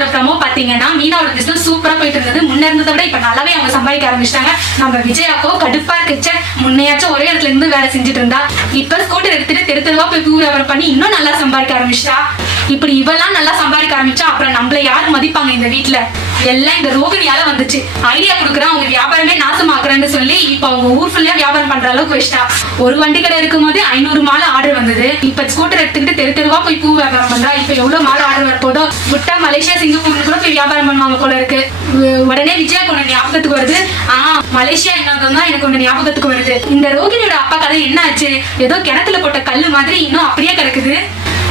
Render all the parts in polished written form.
ரோகிணியோட promo பாத்தீங்கன்னா மீனாவோட business சூப்பரா போயிட்டு இருந்தது. முன்ன இருந்ததை விட இப்ப நல்லாவே அவங்க சம்பாதிக்க ஆரம்பிச்சிட்டாங்க. நம்ம விஜயாக்கோ கடுப்பா இருக்குச்ச, முன்னையாச்சும் ஒரே இடத்துல இருந்து வேலை செஞ்சுட்டு இருந்தா, இப்ப ஸ்கூட்டர் எடுத்துட்டு தெரு தெருவா போய் பூ வியாபாரம் பண்ணி இன்னும் நல்லா சம்பாதிக்க ஆரம்பிச்சிட்டா. இப்படி இவெல்லாம் நல்லா சம்பாதிக்க ஆரம்பிச்சா அப்புறம் நம்மள யாரு மதிப்பாங்க இந்த வீட்டுல? எல்லாம் இந்த ரோகிணியால வந்துச்சு. ஐடியா கொடுக்குறேன், அவங்க வியாபாரமே நாசமாக்குறேன்னு சொல்லி இப்ப அவங்க ஊர் ஃபுல்லா வியாபாரம் பண்ற அளவுக்கு வச்சிட்டா. ஒரு வண்டி கடை இருக்கும் போது 500 மாலை ஆர்டர் வந்தது. இப்ப ஸ்கூட்டர் எடுத்துக்கிட்டு தெரு தெருவா போய் பூ வியாபாரம் பண்றா. இப்ப எவ்வளவு மாலை ஆர்டர் வரப்போதோ, விட்டா மலேசியா சிங்கப்பூர் கூட போய் வியாபாரம் பண்ணுவாங்க போல இருக்கு. உடனே விஜயா ஒண்ணு ஞாபகத்துக்கு வருது. மலேசியா என்னதான் எனக்கு ஒண்ணு ஞாபகத்துக்கு வருது. இந்த ரோகிணியோட அப்பா கதை என்ன ஆச்சு? ஏதோ கிணத்துல போட்ட கல்லு மாதிரி இன்னும் அப்படியே கிடக்குது.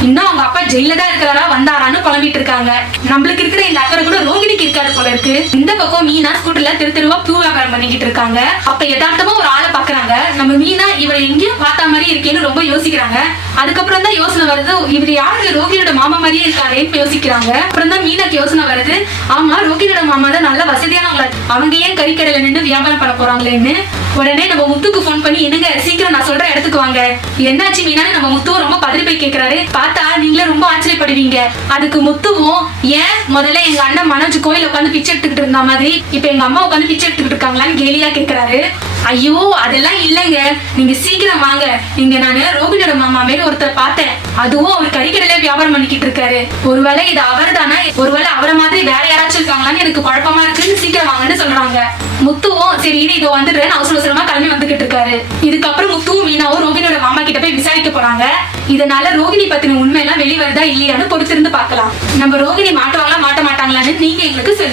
இன்னும் அவங்க அப்பா ஜெயில தான் இருக்கிறாரா வந்தாரான்னு புலம்பிட்டு இருக்காங்க. நம்மளுக்கு இருக்கிற இந்த அக்கறை கூட ரோகிணிக்கு இருக்காரு போல இருக்கு. இந்த பக்கம் மீனா ஸ்கூட்டர்ல தெரு தெருவா பூ வியாபாரம் பண்ணிக்கிட்டு இருக்காங்க. அப்ப யதார்த்தமா ஒரு ஆளை பாக்குறாங்க. நம்ம மீனா இவரை எங்கேயும் பார்த்த மாதிரி இருக்கேன்னு ரொம்ப யோசிக்கிறாங்க. அதுக்கப்புறம் தான் யோசனை வருது, இவர் யாரு ரோகிணியோட மாமா மாதிரியே இருக்காருன்னு யோசிக்கிறாங்க. அப்புறம் தான் மீனாக்கு யோசனை வருது, ஆமா ரோகிணியோட மாமா தான் நல்ல வசதியானவங்களா, அவங்க ஏன் கறிக்கடையில நின்று வியாபாரம் பண்ண போறாங்களேன்னு. உடனே நம்ம முத்துக்கு போன் பண்ணி, என்னங்க சீக்கிரம் நான் சொல்ற இடத்துக்கு வாங்க, என்னாச்சு மீனான்னு நம்ம முத்துவும் ரொம்ப பதறி போய் கேட்கிறாரு. பார்த்தா நீங்களே ரொம்ப ஆச்சரியப்படுவீங்க. அதுக்கு முத்துவும், ஏன் முதல்ல எங்க அண்ணன் மனோஜ் கோயில் உட்காந்து பிச்சை எடுத்துக்கிட்டு இருந்த மாதிரி இப்ப எங்க அம்மா உட்காந்து பிச்சை எடுத்துக்கிட்டு இருக்காங்களான்னு கேலியா கேட்கிறாரு. ஐயோ அதெல்லாம் இல்லைங்க, நீங்க சீக்கிரம் வாங்க, இங்க நானு ரோகிணியோட மாமா மேல ஒருத்தர் பார்த்தேன், அதுவும் அவர் கறிக்கடையில வியாபாரம் பண்ணிக்கிட்டு இருக்காரு. ஒருவேளை இது அவர் தானே, ஒருவேளை அவரை மாதிரி வேற யாராச்சும் இருக்காங்களான்னு எனக்கு குழப்பமா இருக்குன்னு சீக்கிரம் வாங்கன்னு சொல்றாங்க. முத்துவும் சரி இதோ வந்துடுறேன் அவசர அவசரமா கிளம்பி வந்துகிட்டு இருக்காரு. இதுக்கப்புறம் முத்துவும் மீனாவும் ரோகிணியோட மாமா கிட்ட போய் விசாரிக்க போறாங்க. இதனால ரோகிணி பத்தின உண்மை எல்லாம் வெளிவருதா இல்லையான்னு பொறுத்திருந்து பார்க்கலாம். நம்ம ரோகிணி மாட்டுவாங்களா மாட்ட மாட்டாங்களான்னு நீங்க எங்களுக்கு சொல்லுங்க.